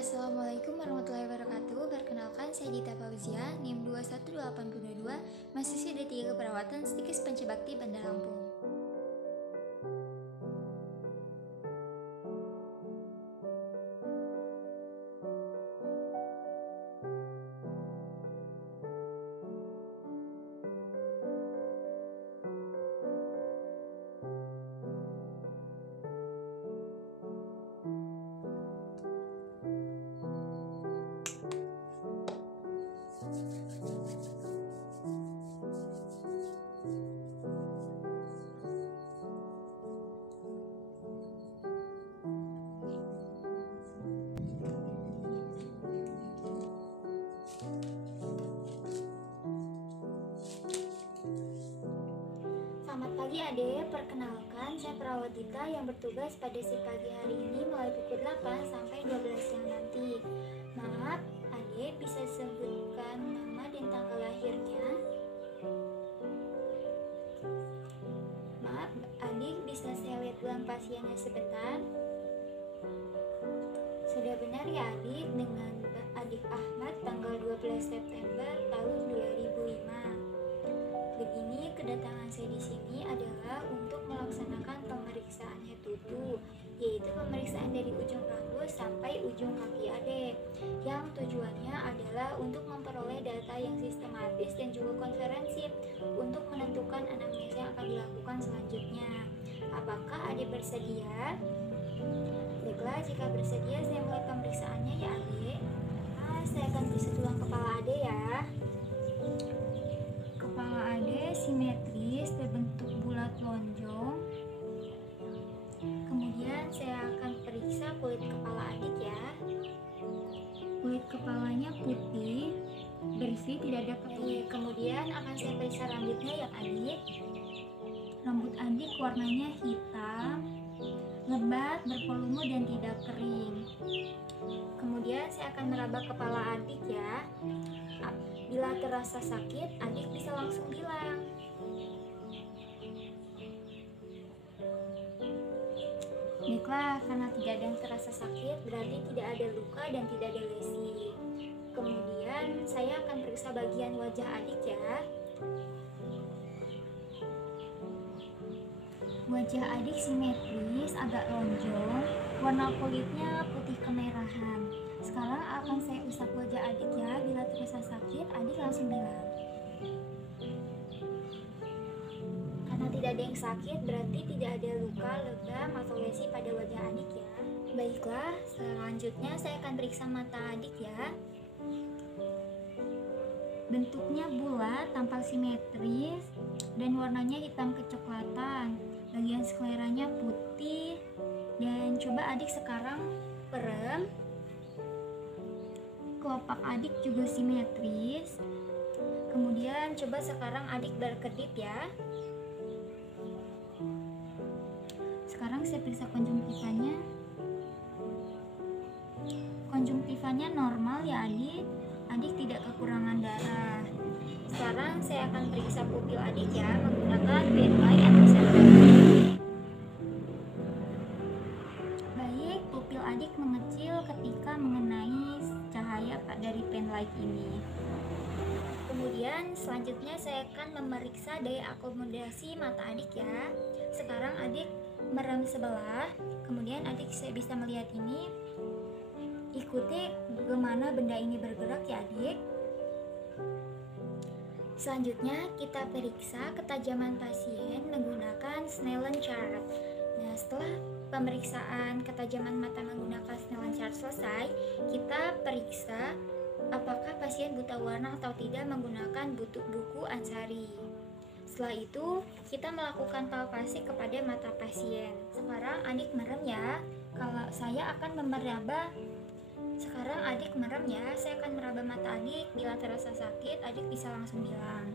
Assalamualaikum warahmatullahi wabarakatuh. Perkenalkan, saya Dita Fauzia, NIM 21822, mahasiswi D3 Keperawatan Stikis Pancabakti Bandar Lampung. Selamat pagi Ade, perkenalkan saya perawat Dita yang bertugas pada shift pagi hari ini mulai pukul 8 sampai 12 siang nanti. Maaf, Ade bisa sebutkan nama dan tanggal lahirnya? Maaf, Adik bisa saya lihat ulang pasiennya sebentar? Sudah benar ya Adik, dengan Adik Ahmad tanggal 12 September tahun 2005. Begini, kedatangan saya di sini adalah untuk melaksanakan pemeriksaan head to toe, yaitu pemeriksaan dari ujung rambut sampai ujung kaki Ade, yang tujuannya adalah untuk memperoleh data yang sistematis dan juga konferensif untuk menentukan anamnesa yang akan dilakukan selanjutnya. Apakah Ade bersedia? Baiklah, jika bersedia saya mulai pemeriksaannya ya Ade. Saya akan periksa tulang kepala Ade ya. Kepala Ade simetris, berbentuk bulat lonjong. Kemudian saya akan periksa kulit kepala Adik ya. Kulit kepalanya putih, bersih, tidak ada ketutup. Kemudian akan saya periksa rambutnya ya Adik. Rambut Adik warnanya hitam, lebat, bervolume dan tidak kering. Kemudian saya akan meraba kepala Adik ya. Bila terasa sakit, Adik bisa langsung bilang. Baiklah, karena tidak ada yang terasa sakit, berarti tidak ada luka dan tidak ada lesi. Kemudian saya akan periksa bagian wajah Adik ya. Wajah Adik simetris, agak lonjong, warna kulitnya putih kemerahan. Sekarang akan saya usap wajah Adik ya. Bila terasa sakit, Adik langsung bilang. Karena tidak ada yang sakit, berarti tidak ada luka, lebam, atau lesi pada wajah Adik ya. Baiklah, selanjutnya saya akan periksa mata Adik ya. Bentuknya bulat, tampak simetris, dan warnanya hitam kecoklatan. Bagian skleranya putih. Dan coba Adik sekarang perem. Kelopak Adik juga simetris. Kemudian coba sekarang Adik berkedip ya. Sekarang saya periksa konjungtivanya. Konjungtivanya normal ya Adik. Adik tidak kekurangan darah. Sekarang saya akan periksa pupil Adik ya menggunakan penlight atau senter. Baik, pupil Adik mengecil ketika mengenai cahaya dari penlight ini. Kemudian selanjutnya saya akan memeriksa daya akomodasi mata Adik ya. Sekarang Adik merem sebelah, kemudian Adik saya bisa melihat ini. Ikuti bagaimana benda ini bergerak ya Adik. Selanjutnya kita periksa ketajaman pasien menggunakan Snellen chart. Nah, setelah pemeriksaan ketajaman mata menggunakan Snellen chart selesai, kita periksa apakah pasien buta warna atau tidak menggunakan buku Ansari. Setelah itu, kita melakukan palpasi kepada mata pasien. Sekarang Adik merem ya. Kalau saya akan meraba. Sekarang Adik merem ya. Saya akan meraba mata Adik. Bila terasa sakit, Adik bisa langsung bilang.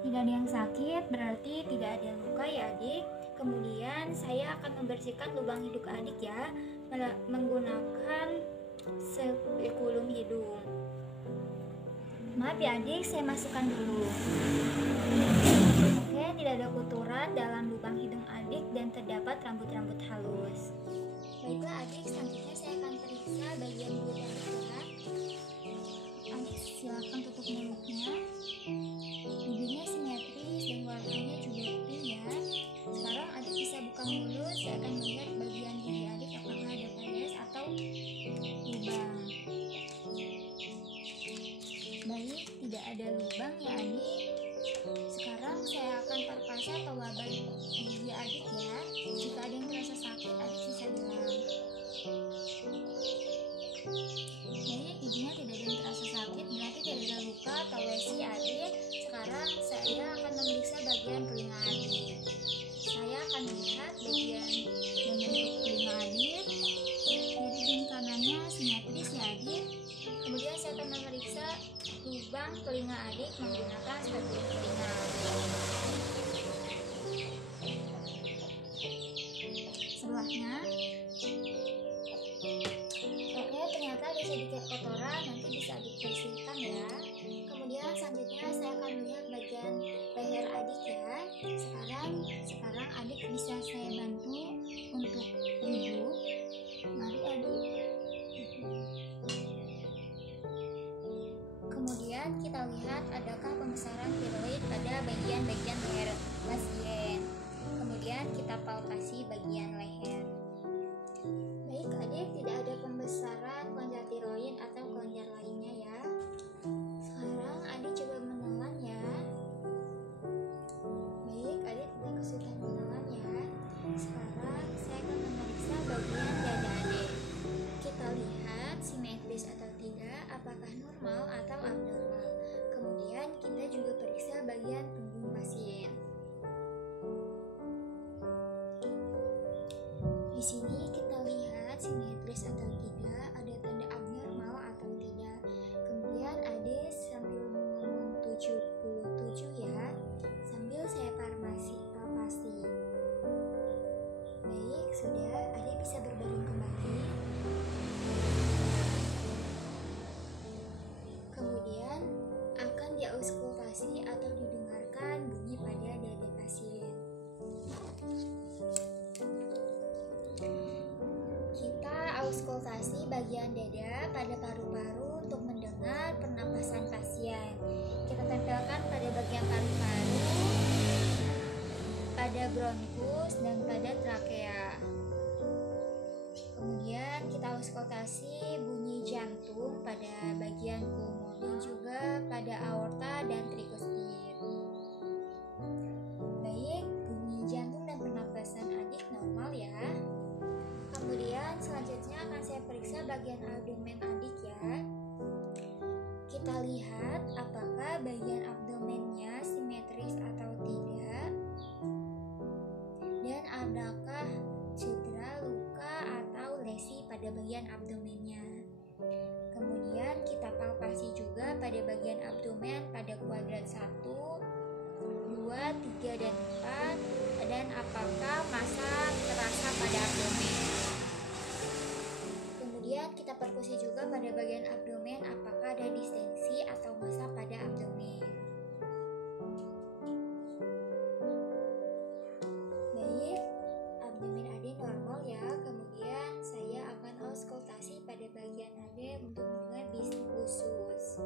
Tidak ada yang sakit, berarti tidak ada luka ya Adik. Kemudian saya akan membersihkan lubang hidung Adik ya, menggunakan spekulum hidung. Maaf ya Adik, saya masukkan dulu. Oke, tidak ada kotoran dalam lubang hidung Adik dan terdapat rambut-rambut halus. Baiklah Adik, selanjutnya telinga adik menggunakan spekulum telinga. Sebelahnya, oke, ternyata ada sedikit kotoran, nanti bisa adik bersihkan ya. Kemudian selanjutnya saya akan melihat bagian leher adik ya. Sekarang adik bisa saya bantu untuk duduk. Mari adik. Kemudian kita lihat adakah pembesaran tiroid pada bagian-bagian leher pasien. Kemudian kita palpasi bagian leher. Baik adik, tidak ada pembesaran kelenjar tiroid atau kelenjar lainnya ya. Sekarang adik coba menelan ya. Baik adik, tidak kesulitan menelan ya. Sekarang saya akan memeriksa bagian dada adik. Kita lihat simetris atau tidak, apakah normal atau abnormal. Kemudian kita juga periksa bagian punggung pasien. Di sini kita lihat simetris atau tidak, ada tanda abnormal atau tidak. Kemudian adik sambil ngomong 77 ya, sambil saya palpasi. Baik, sudah, adik bisa berbaring kembali. Kemudian akan diauskultasi atau didengarkan bunyi pada dada pasien. Kita auskultasi bagian dada pada paru-paru untuk mendengar pernapasan pasien. Kita tempelkan pada bagian paru-paru, pada bronkus, dan pada trakea. Kemudian kita auskultasi bunyi jantung pada bagian pulmoner dan juga pada aorta dan trikuspid. Baik, bunyi jantung dan pernapasan adik normal ya. Kemudian selanjutnya akan saya periksa bagian abdomen adik ya. Kita lihat apakah bagian abdomennya simetris atau tidak, dan adakah cedera, luka, atau lesi pada bagian abdomennya. Kemudian kita palpasi juga pada bagian abdomen pada kuadrat 1, 2, 3, dan 4, dan apakah massa terasa pada abdomen. Kemudian kita perkusi juga pada bagian abdomen apakah ada distensi atau massa pada abdomen. Baik, abdomen ade normal ya. Kemudian saya akan auskultasi pada bagian ade untuk mendengar bisik usus.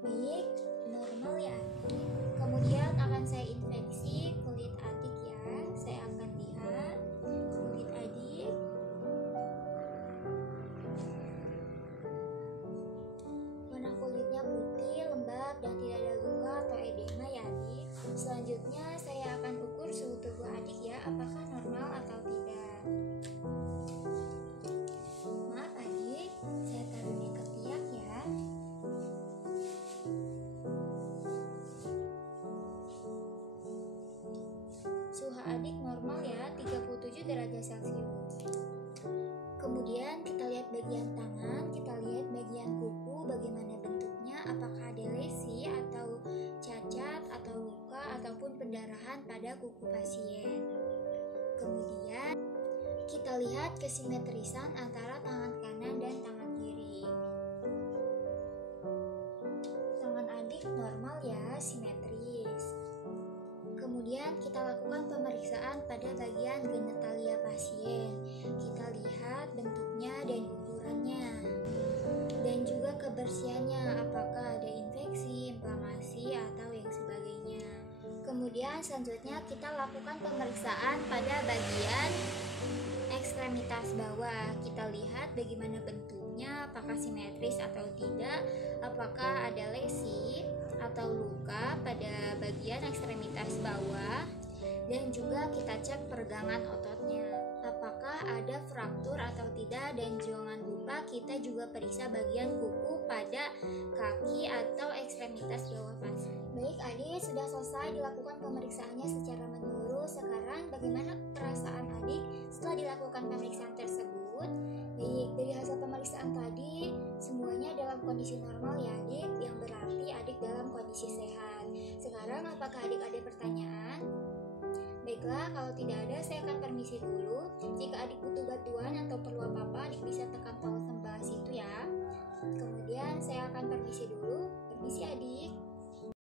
Baik, normal ya adik. Kemudian akan saya infeksi kulit adik ya. Saya akan lihat kulit adik. Warna kulitnya putih, lembab, dan tidak ada luka atau edema ya adik. Selanjutnya saya akan ukur suhu tubuh adik ya, apakah normal atau tidak. Maaf adik, saya taruh di ketiak ya. Suhu adik normal ya, 37 derajat Celcius. Kemudian kita lihat bagian tangan, kita lihat bagian kuku, bagaimana bentuknya, apakah ada lesi atau cacat atau luka ataupun pendarahan pada kuku pasien. Kemudian kita lihat kesimetrisan antara tangan kanan dan tangan kiri. Tangan adik normal ya, simetris. Kemudian kita lakukan pemeriksaan pada bagian genitalia pasien. Kita lihat bentuknya dan ukurannya, dan juga kebersihannya, apakah ada infeksi, inflamasi, atau yang sebagainya. Kemudian selanjutnya kita lakukan pemeriksaan pada bagian ekstremitas bawah. Kita lihat bagaimana bentuknya, apakah simetris atau tidak, apakah ada lesi atau luka pada bagian ekstremitas bawah, dan juga kita cek peregangan ototnya, apakah ada fraktur atau tidak, dan jangan lupa kita juga periksa bagian kuku pada kaki atau ekstremitas bawah pasien. Baik adik, sudah selesai dilakukan pemeriksaannya secara menyeluruh. Sekarang bagaimana perasaan adik setelah dilakukan pemeriksaan tersebut? Baik, dalam kondisi normal ya adik, yang berarti adik dalam kondisi sehat. Sekarang apakah adik ada pertanyaan? Baiklah, kalau tidak ada saya akan permisi dulu. Jika adik butuh bantuan atau perlu apa-apa, adik bisa tekan tombol sebelah situ ya. Kemudian saya akan permisi dulu. Permisi adik.